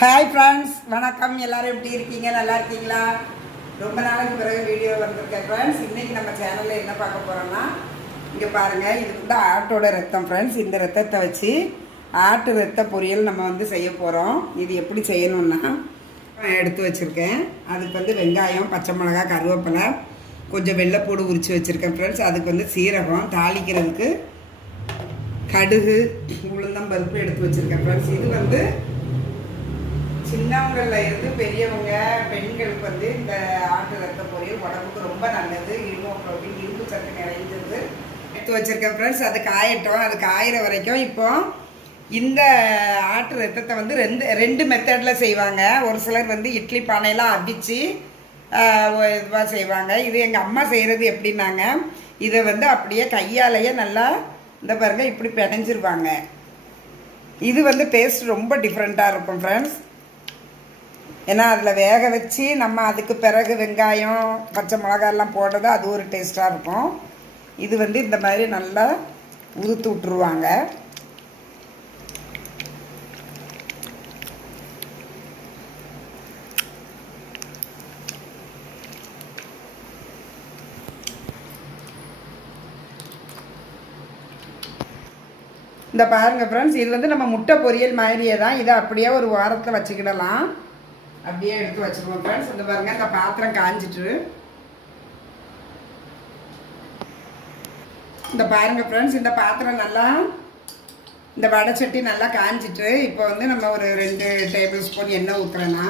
Hi friends வணக்கம். எல்லாரும் எப்படி இருக்கீங்க? நல்லா இருக்கீங்களா? ரொம்ப நாளைக்கு பிறகு வீடியோ வந்திருக்கேன் ஃப்ரெண்ட்ஸ் இன்றைக்கி நம்ம சேனலில் என்ன பார்க்க போகிறோம்னா இங்கே பாருங்கள் இது வந்து ஆட்டோட ரத்தம் ஃப்ரெண்ட்ஸ் இந்த ரத்தத்தை வச்சு ஆட்டு ரத்த பொரியல் நம்ம வந்து செய்ய போகிறோம் இது எப்படி செய்யணும்னா நான் எடுத்து வச்சுருக்கேன். அதுக்கு வந்து வெங்காயம் பச்சை மிளகாய் கருவேப்பிலை கொஞ்சம் வெள்ளைப்பூடு உரித்து வச்சுருக்கேன் ஃப்ரெண்ட்ஸ் அதுக்கு வந்து சீரகம் தாளிக்கிறதுக்கு கடுகு உளுந்தம்பருப்பு எடுத்து வச்சுருக்கேன் ஃப்ரெண்ட்ஸ் இது வந்து சின்னவங்களில் இருந்து பெரியவங்க பெண்களுக்கு வந்து இந்த ஆட்டு ரத்த பொரியல் உடம்புக்கு ரொம்ப நல்லது. ஹீமோக்ளோபின் இரும்பு சத்து நிறைந்தது. எடுத்து வச்சுருக்கேன் ஃப்ரெண்ட்ஸ் அது காயட்டும் அது காயிற வரைக்கும் இப்போ இந்த ஆட்டு ரத்தத்தை வந்து ரெண்டு ரெண்டு மெத்தடில் செய்வாங்க. ஒரு சிலர் வந்து இட்லி பானையெல்லாம் அவிச்சு இதுவாக செய்வாங்க. இது எங்கள் அம்மா செய்கிறது எப்படின்னாங்க இதை வந்து அப்படியே கையாலேயே நல்லா இந்த பாருங்க இப்படி பிணைஞ்சிருவாங்க. இது வந்து டேஸ்ட் ரொம்ப டிஃப்ரெண்ட்டாக இருக்கும் ஃப்ரெண்ட்ஸ் ஏன்னா அதில் வேக வச்சு நம்ம அதுக்கு பிறகு வெங்காயம் பச்சை மிளகாயெல்லாம் போடுறது அது ஒரு டேஸ்ட்டாக இருக்கும். இது வந்து இந்த மாதிரி நல்லா உதுத்து விட்ருவாங்க இந்த பாருங்க ஃப்ரெண்ட்ஸ் இது வந்து நம்ம முட்டை பொரியல் மாதிரியே தான் இதை அப்படியே ஒரு வாரத்தில் வச்சுக்கிடலாம். அப்படியே எடுத்து வச்சுருவோம் ஃப்ரெண்ட்ஸ் இந்த பாருங்க இந்த பாத்திரம் காஞ்சிட்டு. இந்த பாருங்க ஃப்ரெண்ட்ஸ் இந்த பாத்திரம் நல்லா இந்த வடை சட்டி நல்லா காஞ்சிட்டு இப்போ வந்து நம்ம ஒரு ரெண்டு டேபிள் ஸ்பூன் எண்ணெய் ஊற்றுறேன்னா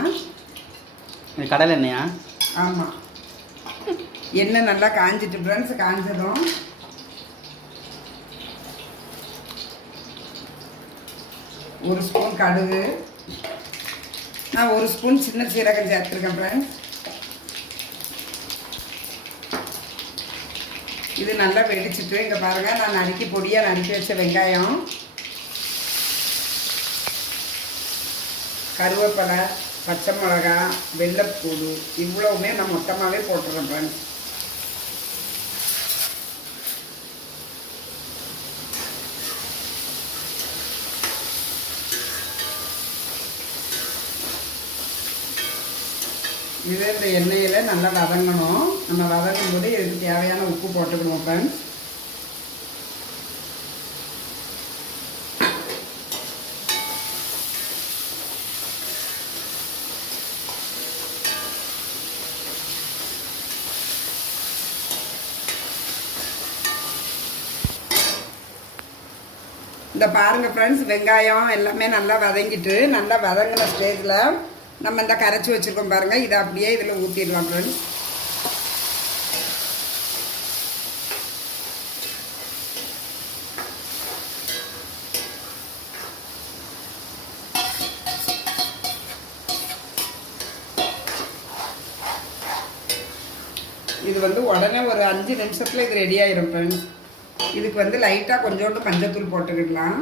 கடலை எண்ணெயா? ஆமாம் எண்ணெய் நல்லா காஞ்சிட்டு ஃப்ரெண்ட்ஸ் காஞ்சதும். ஒரு ஸ்பூன் கடுகு. நான் ஒரு ஸ்பூன் சின்ன சீரகம் சேர்த்துருக்கேன் ஃப்ரெண்ட்ஸ் இது நல்லா வெடிச்சிட்டு இங்கே பாருங்கள் நான் நறுக்கி பொடியாக நறுக்கி வச்ச வெங்காயம். கருவேப்பிலை பச்சை மிளகா வெள்ளைப்பூடு இவ்வளவுமே நான் மொத்தமாகவே போட்டுறேன் ஃப்ரெண்ட்ஸ் இது இந்த எண்ணெயில் நல்லா வதங்கணும். நம்ம வதங்கும் போது இதுக்கு தேவையான உப்பு போட்டுக்கணும் ஃப்ரெண்ட்ஸ் இந்த பாருங்கள் ஃப்ரெண்ட்ஸ் வெங்காயம் எல்லாமே நல்லா வதங்கிட்டு நல்லா வதங்கின ஸ்டேஜில் நம்ம இந்த கரைச்சி வச்சுருக்கோம் பாருங்கள் இதை அப்படியே இதில் ஊற்றிடலாம் ஃப்ரெண்ட்ஸ் இது வந்து உடனே ஒரு அஞ்சு நிமிஷத்தில் இது ரெடி ஆயிரும் ஃப்ரெண்ட்ஸ் இதுக்கு வந்து லைட்டாக கொஞ்சோண்டு மஞ்சத்தூள் போட்டுக்கிடலாம்.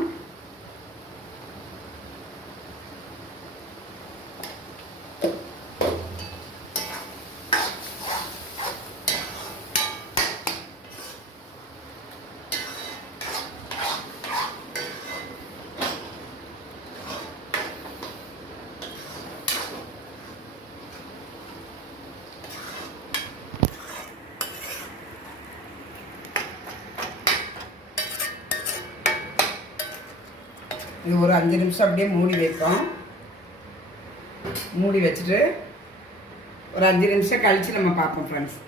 இது ஒரு அஞ்சு நிமிஷம் அப்படியே மூடி வைப்போம். மூடி வச்சுட்டு ஒரு அஞ்சு நிமிஷம் கழித்து நம்ம பார்ப்போம் ஃப்ரெண்ட்ஸ்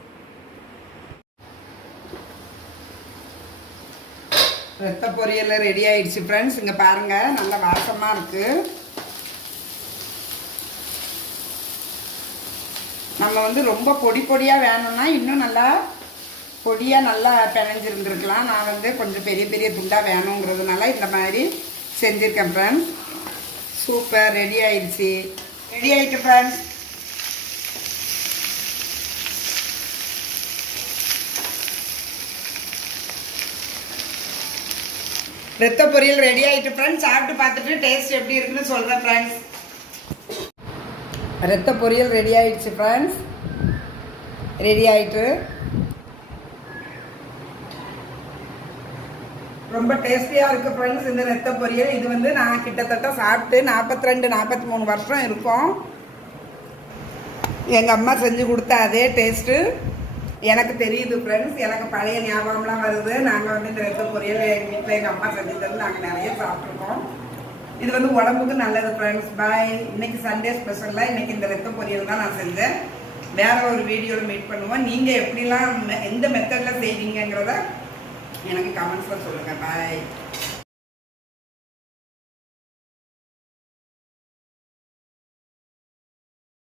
ரத்த பொரியல் ரெடி ஆயிடுச்சு ஃப்ரெண்ட்ஸ் இங்கே பாருங்கள் நல்ல வாசமாக இருக்குது நம்ம வந்து ரொம்ப பொடி பொடியாக வேணும்னா இன்னும் நல்லா பொடியாக நல்லா பிணைஞ்சிருந்துருக்கலாம். நான் வந்து கொஞ்சம் பெரிய பெரிய துண்டாக வேணுங்கிறதுனால இந்த மாதிரி செஞ்சுருக்கேன் ஃப்ரெண்ட்ஸ் சூப்பர் ரெடி ஆயிடுச்சு. ரெடி ஆயிட்டு ஃப்ரெண்ட்ஸ் ரத்த பொரியல் ரெடி ஆகிட்டு ஃப்ரெண்ட்ஸ் சாப்பிட்டு பார்த்துட்டு டேஸ்ட் எப்படி இருக்குன்னு சொல்கிறேன் ஃப்ரெண்ட்ஸ் ரத்த பொரியல் ரெடி ஆகிடுச்சு ஃப்ரெண்ட்ஸ் ரெடி ஆகிட்டு ரொம்ப டேஸ்டியாக இருக்குது ஃப்ரெண்ட்ஸ் இந்த நெத்த பொரியல். இது வந்து நான் கிட்டத்தட்ட சாப்பிட்டு நாற்பத்தி ரெண்டு நாற்பத்தி மூணு வருஷம் இருக்கும். எங்கள் அம்மா செஞ்சு கொடுத்த அதே டேஸ்ட்டு எனக்கு தெரியுது ஃப்ரெண்ட்ஸ் எனக்கு பழைய ஞாபகம்லாம் வருது. நாங்கள் வந்து இந்த நெத்த பொரியல் எங்கள் வீட்டில் எங்கள் அம்மா செஞ்சு தந்து நாங்கள் நிறைய சாப்பிட்ருக்கோம் இது வந்து உடம்புக்கு நல்லது ஃப்ரெண்ட்ஸ் பாய் இன்னைக்கு சண்டே ஸ்பெஷலில் இன்னைக்கு இந்த ரத்த பொரியல் தான் நான் செஞ்சேன். வேற ஒரு வீடியோவில் மீட் பண்ணுவோம். நீங்கள் எப்படிலாம் மெ- எந்த மெத்தடில் செய்வீங்கிறத เนี่ยนักกรมันส่วนๆกันไป